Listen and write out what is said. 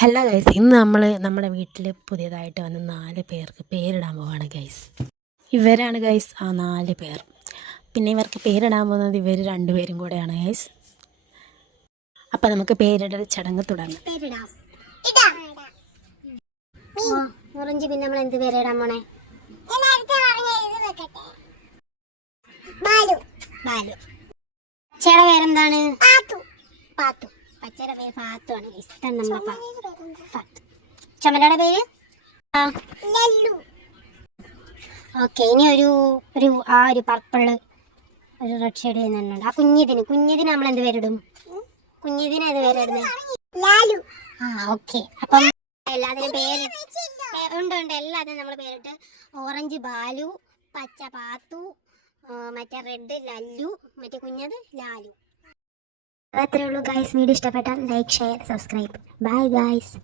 Hello guys, ഇന്ന് നമ്മൾ നമ്മുടെ വീട്ടിൽ പുതിയതായിട്ട് വന്ന 4 പേർക്ക് പേരിടാൻ പോവാണ് ഗൈസ്. ഇവരാണ് ഗൈസ് ആ 4 പേർ. പിന്നെ ഇവർക്ക് പേരിടാൻ പോകുന്നത് ഇവർ 2 പേരും കൂടെയാണ് ഗൈസ്. അപ്പം നമുക്ക് പേരിടൽ ചടങ്ങ് തുടങ്ങാം. ഓറഞ്ച് പിന്നെ നമ്മൾ എന്ത് പേരിടാൻ പോണേ? ബാലു. പച്ചയുടെ പേരെന്താണ്? പാത്തു. പച്ചയുടെ പേര് പാത്തു ആണ്. ഇഷ്ടം നമ്മളെ പാത്തു. ചുമലയുടെ പേര് ഓക്കെ. ഇനി ഒരു പർപ്പിള് ഒരു റെഡ് ഷെയ്ഡ് ചെയ്യുന്നുണ്ട്. ആ കുഞ്ഞിതിന് നമ്മൾ എന്ത് പേരിടും? കുഞ്ഞിതിന് ഏത് പേരിടുന്നത്? ലാലു. ഓക്കെ. അപ്പം എല്ലാത്തിനും പേര് ഉണ്ട്. എല്ലാത്തിനും നമ്മൾ പേരിട്ട്. ഓറഞ്ച് ബാലു, പച്ച പാത്തു, മറ്റേ റെഡ് ലല്ലു, മറ്റേ കുഞ്ഞത് ലാലു. അത്രേ ഉള്ളൂ ഗൈസ്. വീഡിയോ ഇഷ്ടപ്പെട്ടാൽ like, share, subscribe. Bye guys.